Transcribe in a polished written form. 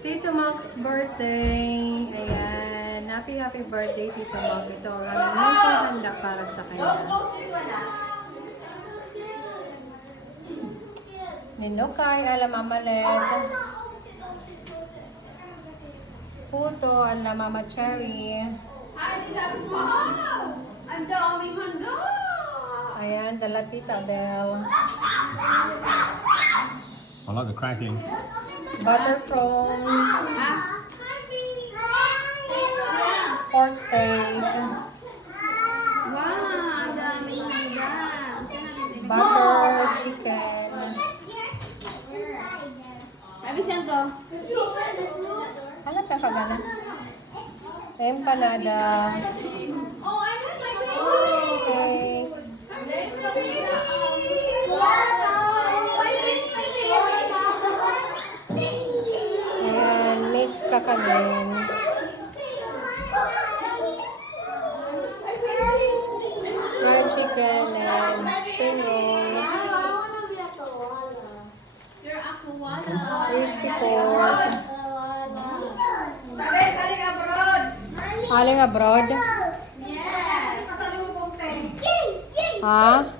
Tito Mac's birthday. Ayan. Happy birthday, Tito Mac. Ito ang aming handa para sa kanya. Ninokay, ala mamalet. Puto, ala mama cherry. Wow! Ang daming handa! Ayan, dala Tita Belle. I like the cracking. Butter prawns. Pork steak. Wow! Ang daming handa! Butter chicken. Sabi siyang to? Hanap na ka ba na? Empanada. Oh, I miss my baby! Okay. Ayan, mix kakanin. Fried chicken and spring roll. Crispy pork. Aling abroad? Yes! Ha?